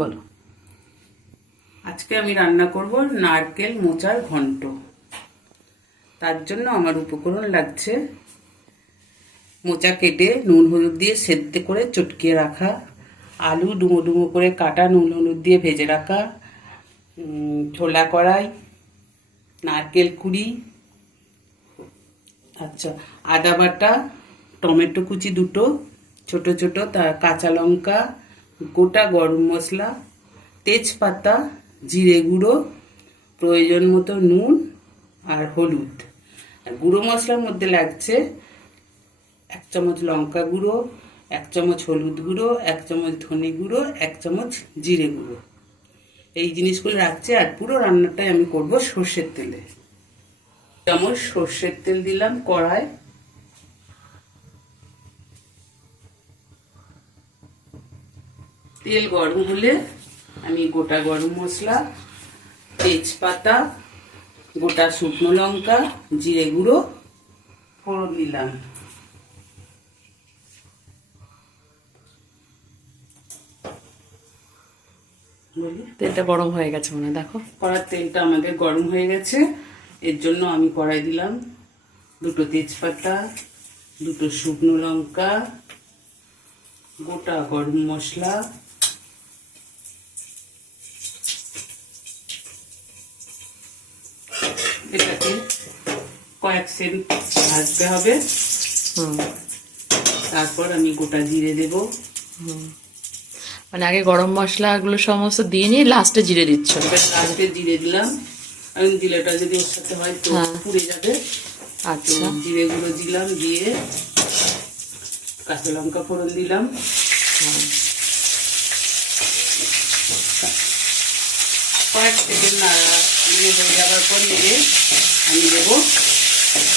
বলো। আজকে আমি রান্না করব নারকেল মোচার ঘন্ট। তার জন্য আমার উপকরণ লাগছে মোচা কেটে নুন হলুদ দিয়ে সেদ্ধ করে চটকিয়ে রাখা, আলু ডুমো ডুমো করে কাটা নুন হলুদ দিয়ে ভেজে রাখা, ছোলা কড়াই, নারকেল কুড়ি, আচ্ছা আদা বাটা, টমেটো কুচি দুটো ছোট ছোট, তার কাঁচা লঙ্কা, গোটা গরম মশলা, তেজপাতা, জিরে গুঁড়ো, প্রয়োজন মতো নুন আর হলুদ। আর গুঁড়ো মশলার মধ্যে লাগছে 1 চামচ লঙ্কা গুঁড়ো, 1 চামচ হলুদ গুঁড়ো, 1 চামচ ধনে গুঁড়ো, 1 চামচ জিরে গুঁড়ো। এই জিনিসগুলো রাখছে। আর পুরো রান্নাটাই আমি করব সর্ষের তেলে। 1 চামচ সর্ষের তেল দিলাম কড়ায়। তেল গরম হলে আমি গোটা গরম মশলা, তেজপাতা, গোটা শুকনো লঙ্কা, জিরে গুঁড়ো ফোড়ন দিলাম। তেলটা গরম হয়ে গেছে মনে হয়, দেখো। কড়ার তেলটা আমাদের গরম হয়ে গেছে। এর জন্য আমি কড়াই দিলাম 2টো তেজপাতা, 2টো শুকনো লঙ্কা, গোটা গরম মশলা, এটাকে কয়েক সেকেন্ড ভাজতে হবে। তারপর আমি গোটা জিরে দেব। মানে আগে গরম মশলাগুলো সমস্ত দিয়ে নিয়ে লাস্টে জিরে দিচ্ছ? লাস্টে জিরে দিলাম, কারণ জিরেটা যদি ওর সাথে হয় তো পুড়ে যাবে। আচ্ছা, জিরে গুঁড়ো দিলাম, দিয়ে কাঁচা লঙ্কা ফোড়ন দিলাম। কয়েক সেকেন্ড নাড়া হয়ে যাওয়ার পর নেড়ে আমি দেব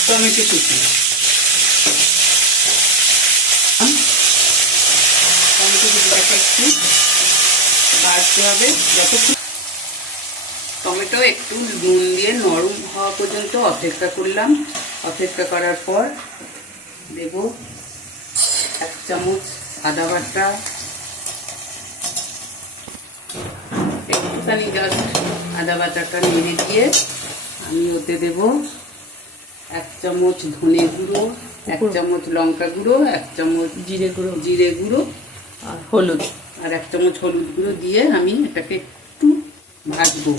টমেটো কুচি। টমেটো কুচিটাকে একটু বাড়তে হবে, টমেটো একটু নুন দিয়ে নরম হওয়া পর্যন্ত অপেক্ষা করলাম। অপেক্ষা করার পর দেব 1 চামচ আদা বাটা, একটুখানি জাস্ট আদা বাটাটা নেড়ে দিয়ে আমি ওতে দেব 1 চামচ ধনে গুঁড়ো, 1 চামচ লঙ্কা গুঁড়ো, 1 চামচ জিরে গুঁড়ো আর হলুদ, আর 1 চামচ হলুদ গুঁড়ো দিয়ে আমি এটাকে একটু ভাজবো।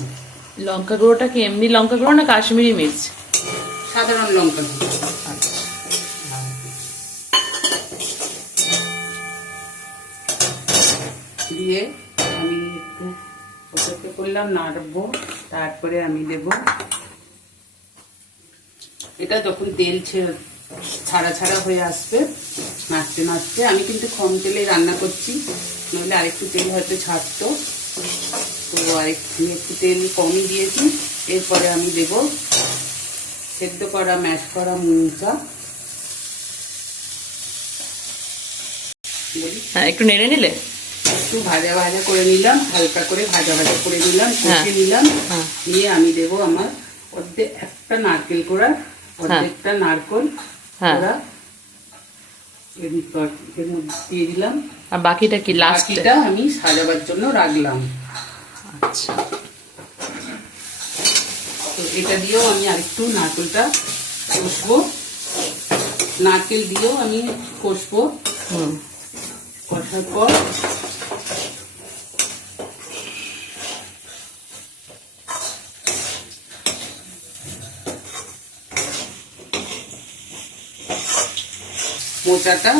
লঙ্কা গুঁড়োটা কি এমনি লঙ্কা গুঁড়ো না কাশ্মীরি মির্চ? সাধারণ লঙ্কা গুঁড়ো। আচ্ছা, দিয়ে আমি একটু অপেক্ষা করলাম, নাড়বো। তারপরে আমি দেব, এটা যখন তেল ছাড়া ছাড়া হয়ে আসবে নাড়তে নাড়তে, আমি কিন্তু কম তেলে রান্না করছি, নইলে আরেকটু তেল হয়তো ছাড়তো, তো একটু তেল কমই দিয়েছি। এরপরে আমি দেব সেদ্ধ করা ম্যাশ করা মোচা। হ্যাঁ, একটু নেড়ে নিলে, একটু ভাজা ভাজা করে নিলাম, হালকা করে ভাজা ভাজা করে নিলাম, কষে নিলাম। দিয়ে আমি দেব আমার একটা নারকেল কোড়া, অর্ধেকটা নারকেল কোড়া এর মধ্যে দিয়ে দিলাম। আর বাকিটা কি লাস্টে? বাকিটা আমি সাজাবার জন্য রাখলাম। আচ্ছা, তো এটা দিয়েও আমি আরেকটু নারকেলটা কষবো, নারকেল দিয়েও আমি কষবো। কষার পর মোচাটা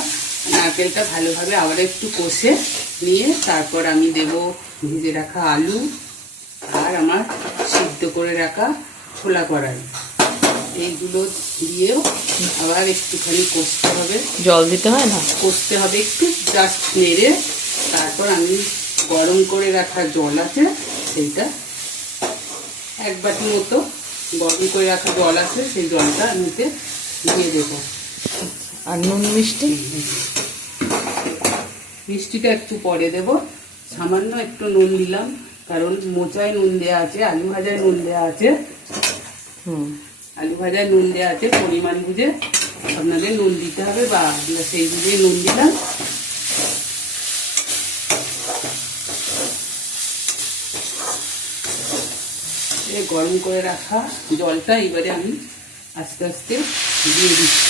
নারকেলটা ভালোভাবে আবার একটু কষে নিয়ে তারপর আমি দেব ভেজে রাখা আলু আর আমার সিদ্ধ করে রাখা ছোলা কড়াই। এইগুলো দিয়েও আবার একটুখানি কষতে হবে। জল দিতে হয় না? কষতে হবে একটু, জাস্ট নেড়ে তারপর আমি গরম করে রাখা জল আছে সেইটা 1 বাটি মতো গরম করে রাখা জল আছে, সেই জলটা আমি দিয়ে দেবো। আর নুন মিষ্টি? মিষ্টিটা একটু পরে দেব, সামান্য একটু নুন দিলাম, কারণ মোচায় নুন দেওয়া আছে, আলু ভাজায় নুন দেওয়া আছে। আলু ভাজায় নুন দেওয়া আছে, পরিমাণ বুঝে আপনাদের নুন দিতে হবে, বা সেই বুঝে নুন দিলাম। এখানে গরম করে রাখা জলটা এবারে আমি আস্তে আস্তে দিয়ে দিচ্ছি।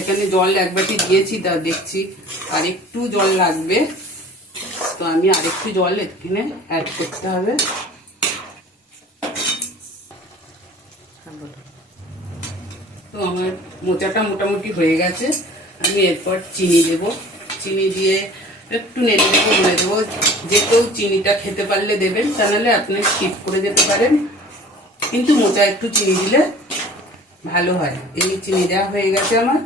এখানে জল এক বাটি দিয়েছি, তা দেখছি আর একটু জল লাগবে, তো আমি আরেকটু জল এখানে অ্যাড করতে হবে। তো আমার মোচাটা মোটামুটি হয়ে গেছে। আমি এরপর চিনি দেব, চিনি দিয়ে একটু নেড়ে দেবো, বলে দেবো। যে কেউ চিনিটা খেতে পারলে দেবেন, তা নাহলে আপনি স্কিপ করে যেতে পারেন, কিন্তু মোচা একটু চিনি দিলে ভালো হয়। এই চিনি দেওয়া হয়ে গেছে আমার,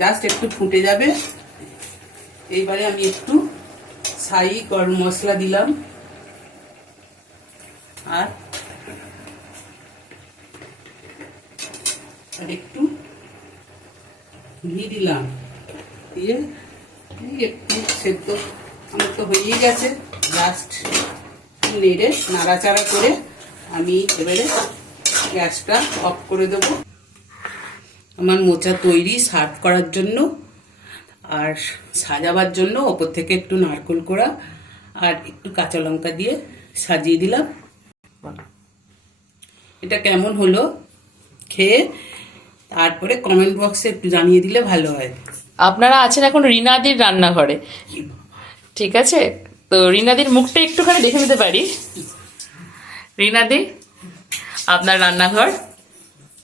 জাস্ট একটু ফুটে যাবে। এইবারে আমি একটু ছাই গরম মশলা দিলাম আর একটু ঘি দিলাম, দিয়ে একটু সেদ্ধ আমার তো হয়েই গেছে। জাস্ট নেড়ে নাড়াচাড়া করে আমি এবারে গ্যাসটা অফ করে দেব। আমার মোচা তৈরি সার্ভ করার জন্য, আর সাজাবার জন্য ওপর থেকে একটু নারকেল কোড়া আর একটু কাঁচা লঙ্কা দিয়ে সাজিয়ে দিলাম। এটা কেমন হলো খেয়ে তারপরে কমেন্ট বক্সে একটু জানিয়ে দিলে ভালো হয়। আপনারা আছেন এখন রিনাদির রান্নাঘরে, ঠিক আছে? তো রিনাদির মুখটা একটুখানি দেখে নিতে পারি। রিনাদি, আপনার রান্নাঘর।